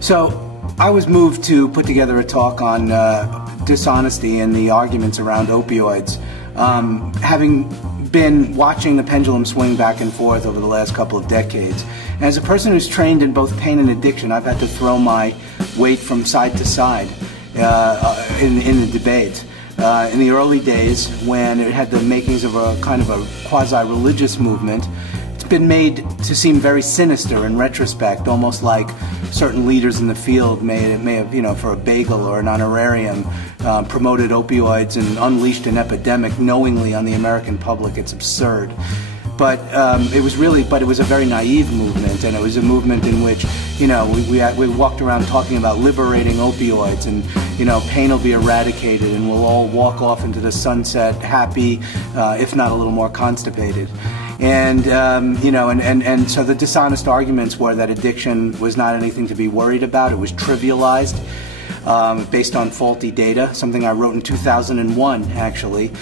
So I was moved to put together a talk on dishonesty and the arguments around opioids. Having been watching the pendulum swing back and forth over the last couple of decades, and as a person who's trained in both pain and addiction, I've had to throw my weight from side to side in the debate. In the early days, when it had the makings of a kind of a quasi-religious movement, it's been made to seem very sinister in retrospect, almost like certain leaders in the field may have, you know, for a bagel or an honorarium, promoted opioids and unleashed an epidemic knowingly on the American public. It's absurd. But it was a very naive movement, and it was a movement in which, you know, we walked around talking about liberating opioids, and, you know, pain will be eradicated, and we'll all walk off into the sunset happy, if not a little more constipated. And you know, and so the dishonest arguments were that addiction was not anything to be worried about. It was trivialized based on faulty data. Something I wrote in 2001, actually.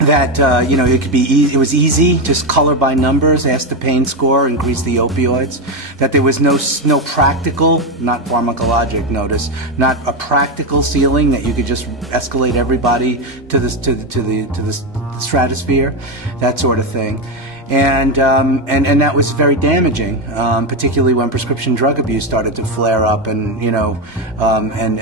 That you know, it could be it was easy, just color by numbers, ask the pain score, increase the opioids. That there was no practical, not pharmacologic, notice, not a practical ceiling that you could just escalate everybody to the stratosphere, that sort of thing. And that was very damaging, particularly when prescription drug abuse started to flare up, and, you know, and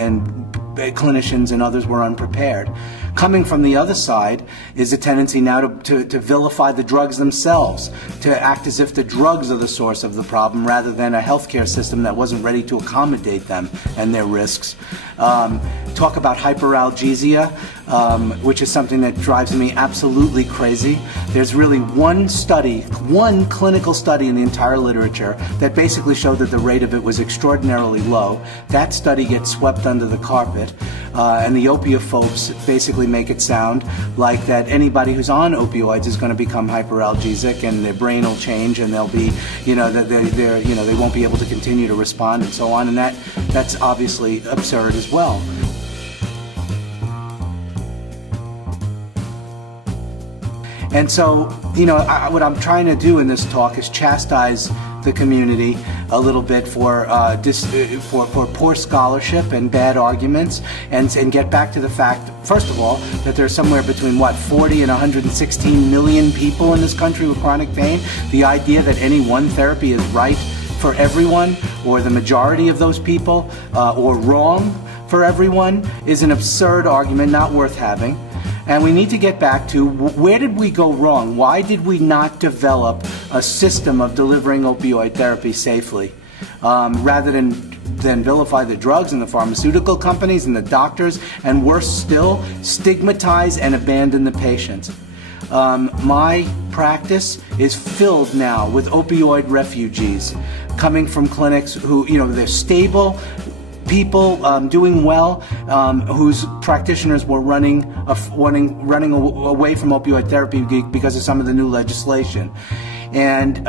clinicians and others were unprepared. Coming from the other side is a tendency now to vilify the drugs themselves, to act as if the drugs are the source of the problem rather than a healthcare system that wasn't ready to accommodate them and their risks. Talk about hyperalgesia, which is something that drives me absolutely crazy. There's really one clinical study in the entire literature that basically showed that the rate of it was extraordinarily low. That study gets swept under the carpet, and the opiophobes basically make it sound like that anybody who's on opioids is going to become hyperalgesic, and their brain will change, and they'll be, you know, they won't be able to continue to respond, and so on. And that's obviously absurd as well. And so, you know, what I'm trying to do in this talk is chastise the community a little bit for poor scholarship and bad arguments, and get back to the fact, first of all, that there's somewhere between, what, 40 and 116 million people in this country with chronic pain. The idea that any one therapy is right for everyone, or the majority of those people, or wrong for everyone, is an absurd argument, not worth having. And we need to get back to, where did we go wrong? Why did we not develop a system of delivering opioid therapy safely? Rather than vilify the drugs and the pharmaceutical companies and the doctors, and worse still, stigmatize and abandon the patients. My practice is filled now with opioid refugees coming from clinics who, you know, they're stable people, doing well, whose practitioners were running away from opioid therapy because of some of the new legislation. And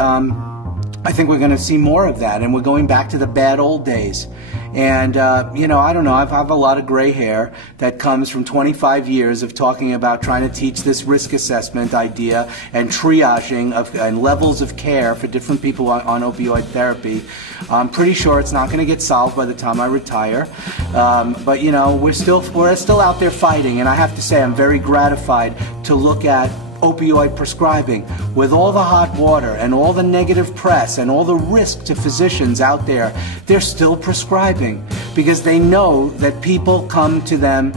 I think we're going to see more of that, and we're going back to the bad old days. And, you know, I don't know, I have a lot of gray hair that comes from 25 years of talking about trying to teach this risk assessment idea and triaging and levels of care for different people on opioid therapy. I'm pretty sure it's not going to get solved by the time I retire. But, you know, we're still out there fighting, and I have to say I'm very gratified to look at opioid prescribing with all the hot water and all the negative press and all the risk to physicians out there. They're still prescribing because they know that people come to them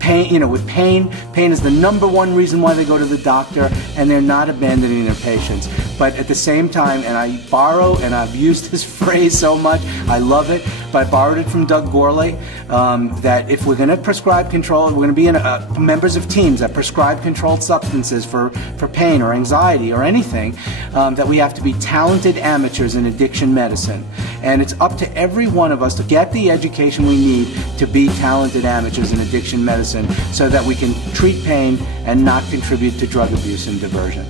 with pain. Pain is the #1 reason why they go to the doctor, and they're not abandoning their patients. But at the same time, and I borrow, and I've used this phrase so much, I love it, but I borrowed it from Doug Gourley, that if we're going to prescribe control, we're going to be members of teams that prescribe controlled substances for pain or anxiety or anything, that we have to be talented amateurs in addiction medicine. And it's up to every one of us to get the education we need to be talented amateurs in addiction medicine so that we can treat pain and not contribute to drug abuse and diversion.